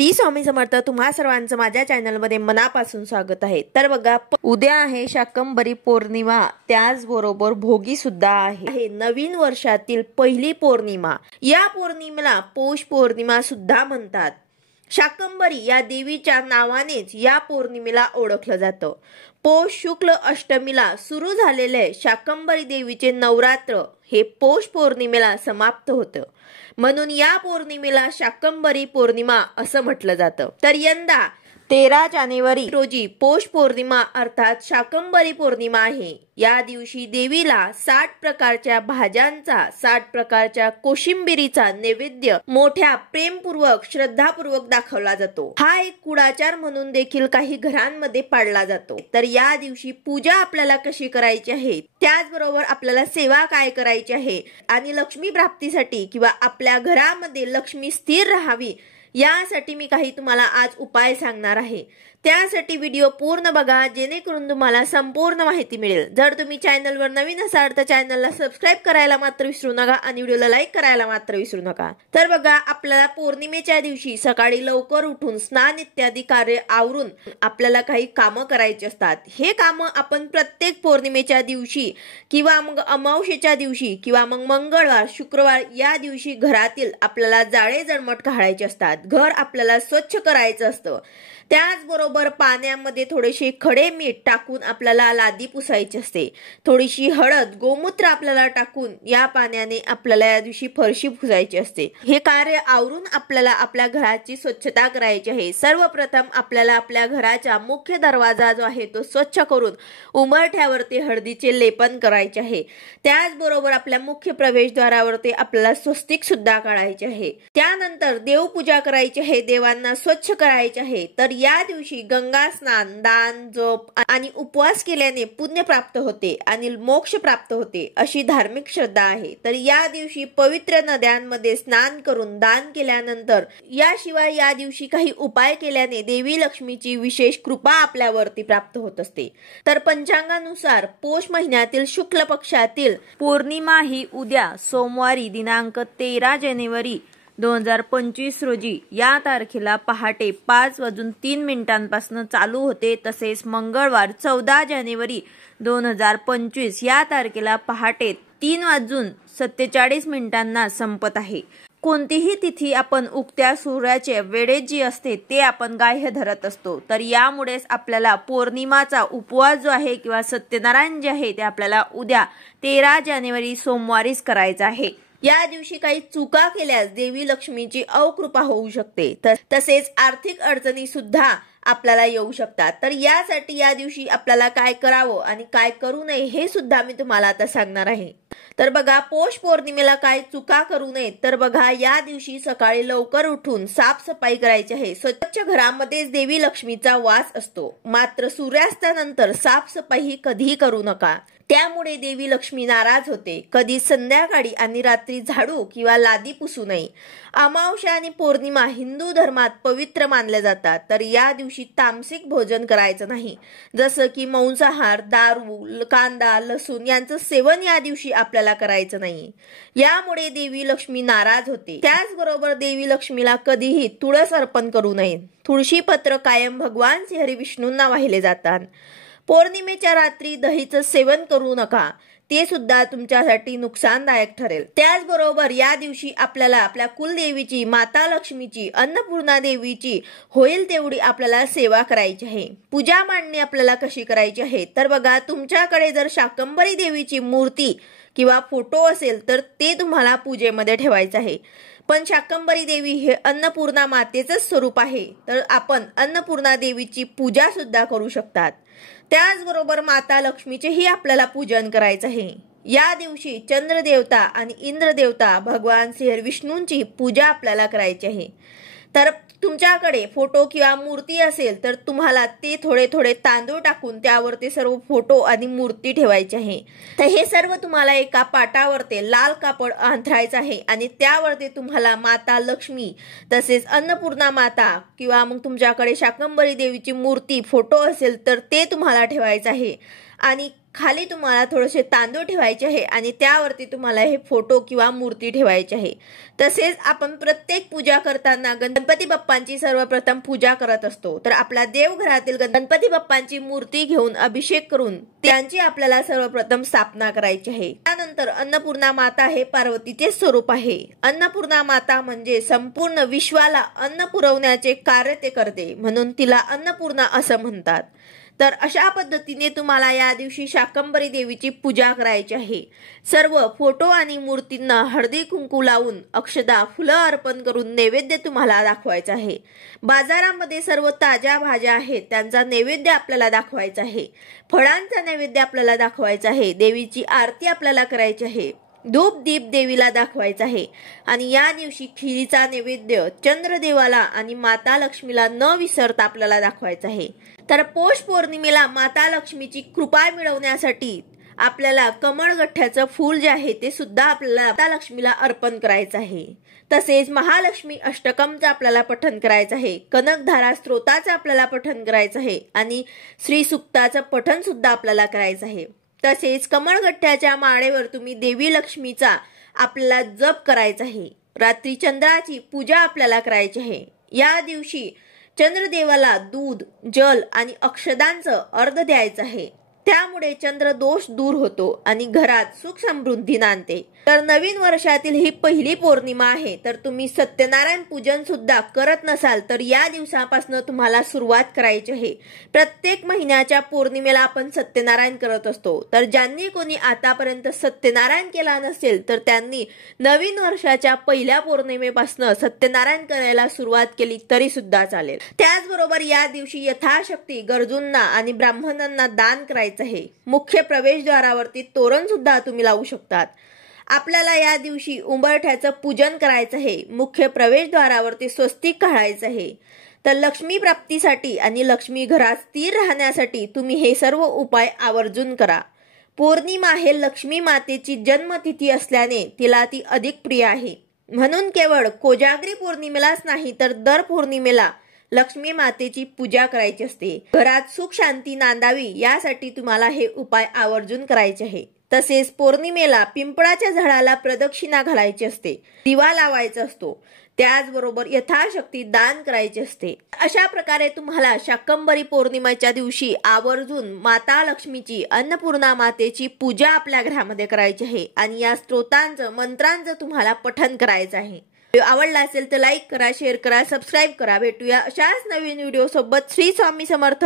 श्री स्वामी समर्थ। तुम्हा सर्वांचं माझ्या चॅनलमध्ये मनापासून स्वागत आहे। तर बघा, उद्या आहे शाकंभरी पौर्णिमा, त्याचबरोबर भोगी सुद्धा आहे। नवीन वर्षातील पहिली पौर्णिमा। या पौर्णिमेला पौष पौर्णिमा सुद्धा म्हणतात। शाकंभरी या देवीच्या नावानेच या पौर्णिमेला ओळखलं जातं। पौष शुक्ल अष्टमीला सुरू झालेले शाकंभरी देवीचे नवरात्र हे पौष पौर्णिमेला समाप्त होतं, म्हणून या पौर्णिमेला शाकंभरी पौर्णिमा असं म्हटलं जातं। तर यंदा 13 जानेवारी रोजी पौष पौर्णिमा अर्थात शाकंभरी पौर्णिमा आहे। या दिवशी देवीला 60 प्रकारच्या भाज्यांचा, 60 प्रकारच्या कोशिंबिरीचा नैवेद्य मोठ्या प्रेमपूर्वक, श्रद्धापूर्वक दाखवला जातो। हा एक कुडाचार म्हणून देखील काही घरांमध्ये पाळला जातो। तर या दिवशी पूजा आपल्याला कशी करायची आहे, त्याचबरोबर आपल्याला सेवा काय करायची आहे आणि लक्ष्मी प्राप्तीसाठी किंवा आपल्या घरामध्ये लक्ष्मी स्थिर राहावी यासाठी मी काही तुम्हाला आज उपाय सांगणार आहे। त्यासाठी व्हिडिओ पूर्ण बघा, जेणेकरून तुम्हाला संपूर्ण माहिती मिळेल। जर तुम्ही चॅनलवर नवीन असाल तर चॅनलला सबस्क्राइब करायला मात्र विसरू नका आणि व्हिडिओला लाईक करायला मात्र विसरू नका। तर बघा, आपल्याला पौर्णिमेच्या दिवशी सकाळी लवकर उठून स्नान इत्यादी कार्य आवरून आपल्याला काही कामं करायची असतात। हे कामं आपण प्रत्येक पौर्णिमेच्या दिवशी किंवा मग अमावस्येच्या दिवशी किंवा मग मंगळवार, शुक्रवार या दिवशी घरातील आपल्याला जाळे जळमट काढायचे असतात। घर आपल्याला स्वच्छ करायचं असतं। त्याचबरोबर पाण्यामध्ये थोडेसे खडे मीठ टाकून आपल्याला लादी पुसायची असते। थोडीशी हळद, गोमूत्र आपल्याला टाकून या पाण्याने आपल्याला या दिवशी फरशी पुसायची असते। हे कार्य आवरून आपल्याला आपल्या घराची स्वच्छता करायची आहे। सर्वप्रथम आपल्याला आपल्या घराचा मुख्य दरवाजा जो आहे तो स्वच्छ करून उंबरठ्यावरती हळदीचे लेपन करायचे आहे। त्याचबरोबर आपल्या मुख्य प्रवेशद्वारावरती आपल्याला स्वस्तिक सुद्धा काढायचे आहे। त्यानंतर देवपूजा करायची आहे, देवांना स्वच्छ करायचे आहे। तर या दिवशी गंगा स्नान, दान, जप आणि उपवास केल्याने पुण्य प्राप्त होते आणि मोक्ष प्राप्त होते अशी धार्मिक श्रद्धा आहे। तर या दिवशी पवित्र नद्यांमध्ये स्नान करून दान केल्यानंतर, याशिवाय या दिवशी काही उपाय केल्याने देवी लक्ष्मीची विशेष कृपा आपल्यावरती प्राप्त होत असते। तर पंचांगानुसार पौष महिन्यातील शुक्ल पक्षातील पौर्णिमा ही उद्या सोमवारी दिनांक 13 जानेवारी 2025 रोजी या तारखेला पहाटे 5:03 चालू होते। तसेच मंगळवार 14 जानेवारी 2025 या तारखेला पहाटे 3:47 संपत आहे। कोणतीही तिथी आपण उगत्या सूर्याचे वेळेत जी असते ते आपण ग्राह्य धरत असतो। तर यामुळेच आपल्याला पौर्णिमाचा उपवास जो आहे किंवा सत्यनारायण जे आहे ते आपल्याला उद्या 13 जानेवारी सोमवारीच करायचं आहे। या दिवशी काही चुका केल्यास देवी लक्ष्मीची अकृपा होऊ शकते। तसेच आर्थिक अडचणी सुद्धा आपल्याला येऊ शकतात। तर यासाठी या दिवशी आपल्याला काय करावं आणि काय करू नये हे सुद्धा मी तुम्हाला आता सांगणार आहे। तर बघा, पौष पौर्णिमेला काय चुका करू नये। तर बघा, या दिवशी सकाळी लवकर उठून साफसफाई करायची आहे। स्वच्छ घरामध्येच देवी लक्ष्मीचा वास असतो, मात्र सूर्यास्तानंतर साफसफाई कधीही करू नका, त्यामुळे देवी लक्ष्मी नाराज होते। कधी संध्याकाळी आणि रात्री झाडू किंवा लादी पुसू नये। अमावस्या आणि पौर्णिमा हिंदू धर्मात पवित्र मानल्या जातात। तर या दिवशी तामसिक भोजन करायचं नाही, जसं की मांसाहार, दारू, कांदा, लसूण यांचं सेवन या दिवशी आपल्याला करायचं नाही। यामुळे देवी लक्ष्मी नाराज होते। त्याचबरोबर देवी लक्ष्मीला कधीही तुळस अर्पण करू नये। तुळशी पत्र कायम भगवान श्री विष्णूंना वाहिले जातात। पौर्णिमेच्या रात्री दहीचं सेवन करू नका, ते सुद्धा तुमच्यासाठी नुकसानदायक ठरेल। त्याचबरोबर या दिवशी आपल्याला आपल्या कुलदेवीची, माता लक्ष्मीची, अन्नपूर्णा देवीची होईल तेवढी आपल्याला सेवा करायची आहे। पूजा मांडणी आपल्याला कशी करायची आहे, तर बघा, तुमच्याकडे जर शाकंभरी देवीची मूर्ती किंवा फोटो असेल तर ते तुम्हाला पूजेमध्ये ठेवायचं आहे। पण शाकंभरी देवी हे अन्नपूर्णा मातेचंच स्वरूप आहे, तर आपण अन्नपूर्णा देवीची पूजा सुद्धा करू शकतात। त्याचबरोबर माता लक्ष्मीचेही आपल्याला पूजन करायचं आहे। या दिवशी चंद्रदेवता आणि इंद्रदेवता भगवान श्री विष्णूंची पूजा आपल्याला करायची आहे। तर तुमच्याकडे फोटो किंवा मूर्ती असेल तर तुम्हाला ते थोडे थोडे तांदूळ टाकून त्यावर ते सर्व फोटो आणि मूर्ती ठेवायची आहे। तर हे सर्व तुम्हाला एका पाटावरती लाल कापड अंथरायचं आहे आणि त्यावरती तुम्हाला माता लक्ष्मी, तसेच अन्नपूर्णा माता किंवा मग तुमच्याकडे शाकंभरी देवीची मूर्ती, फोटो असेल तर ते तुम्हाला ठेवायचं आहे। आणि खाली तुम्हाला थोडेसे तांदूळ ठेवायचे आहे आणि त्यावरती तुम्हाला हे फोटो किंवा मूर्ती ठेवायची आहे। तसेच आपण प्रत्येक पूजा करताना गणपती बाप्पांची सर्वप्रथम पूजा करत असतो। तर आपल्या देवघरातील गणपती बाप्पांची मूर्ती घेऊन अभिषेक करून त्यांची आपल्याला सर्वप्रथम स्थापना करायची आहे। त्यानंतर अन्नपूर्णा माता हे पार्वतीचे स्वरूप आहे। अन्नपूर्णा माता म्हणजे संपूर्ण विश्वाला अन्न पुरवण्याचे कार्य ते करते, म्हणून तिला अन्नपूर्णा असं म्हणतात। तर अशा पद्धतीने तुम्हाला या दिवशी शाकंभरी देवीची पूजा करायची आहे। सर्व फोटो आणि मूर्तींना हळदी कुंकू लावून अक्षदा फुलं अर्पण करून नैवेद्य तुम्हाला दाखवायचा आहे। बाजारामध्ये सर्व ताज्या भाज्या आहेत त्यांचा नैवेद्य आपल्याला दाखवायचा आहे। फळांचा नैवेद्य आपल्याला दाखवायचा आहे। देवीची आरती आपल्याला करायची आहे। धूप दीप देवीला दाखवायचा आहे आणि या दिवशी खिरीचा नैवेद्य चंद्रदेवाला आणि माता लक्ष्मीला न विसरता आपल्याला दाखवायचा आहे। तर पौष पौर्णिमेला माता लक्ष्मीची कृपा मिळवण्यासाठी आपल्याला कमळगठ्ठ्याचं फूल जे आहे ते सुद्धा आपल्याला माता लक्ष्मीला अर्पण करायचं आहे। तसेच महालक्ष्मी अष्टकमचं आपल्याला पठण करायचं आहे। कनकधारा स्तोत्राचं आपल्याला पठण करायचं आहे आणि श्री सुक्ताचं पठण सुद्धा आपल्याला करायचं आहे। तसेच कमळगठ्ठ्याच्या माळेवर तुम्ही देवी लक्ष्मीचा आपल्याला जप करायचा आहे। रात्री चंद्राची पूजा आपल्याला करायची आहे। या दिवशी चंद्रदेवाला दूध जल आणि अक्षदांचं अर्घ्य द्यायचं आहे। त्यामुळे चंद्र दोष दूर होतो आणि घरात सुख समृद्धी नांदते। तर नवीन वर्षातील ही पहिली पौर्णिमा आहे, तर तुम्ही सत्यनारायण पूजन सुद्धा करत नसाल तर या दिवसापासून तुम्हाला सुरुवात करायची आहे। प्रत्येक महिन्याच्या पौर्णिमेला आपण सत्यनारायण करत असतो, तर ज्यांनी कोणी आतापर्यंत सत्यनारायण केला नसेल तर त्यांनी नवीन वर्षाच्या पहिल्या पौर्णिमेपासून सत्यनारायण करायला सुरुवात केली तरी सुद्धा चालेल। त्याचबरोबर या दिवशी यथाशक्ती गरजूंना आणि ब्राह्मणांना दान करायचं आहे। मुख्य प्रवेशद्वारावरती तोरण सुद्धा तुम्ही लावू शकतात। आपल्याला या दिवशी उंबरठ्याचं पूजन करायचं आहे। मुख्य प्रवेशद्वारावरती स्वस्तिक काढायचं आहे। तर लक्ष्मी प्राप्तीसाठी आणि लक्ष्मी घरात स्थिर राहण्यासाठी तुम्ही हे सर्व उपाय आवर्जून करा। पौर्णिमा हे लक्ष्मी मातेची जन्मतिथी असल्याने तिला ती अधिक प्रिय आहे, म्हणून केवळ कोजागरी पौर्णिमेलाच नाही तर दर पौर्णिमेला लक्ष्मी मातेची पूजा करायची असते। घरात सुख शांती नांदावी यासाठी तुम्हाला हे उपाय आवर्जून करायचे आहे। तसेच पौर्णिमेला पिंपळाच्या झाडाला प्रदक्षिणा घालायची असते, दिवा लावायचा असतो, त्याचबरोबर यथाशक्ती दान करायचे असते। अशा प्रकारे तुम्हाला शाकंभरी पौर्णिमेच्या दिवशी आवर्जून माता लक्ष्मीची अन्नपूर्णा मातेची पूजा आपल्या घरामध्ये करायची आहे आणि या स्तोत्रांचं मंत्रांचं तुम्हाला पठण करायचं आहे। व्हिडिओ आवडला असेल तर लाईक करा, शेअर करा, सबस्क्राईब करा। भेटूया अशाच नवीन व्हिडिओ सोबत। श्री स्वामी समर्थ।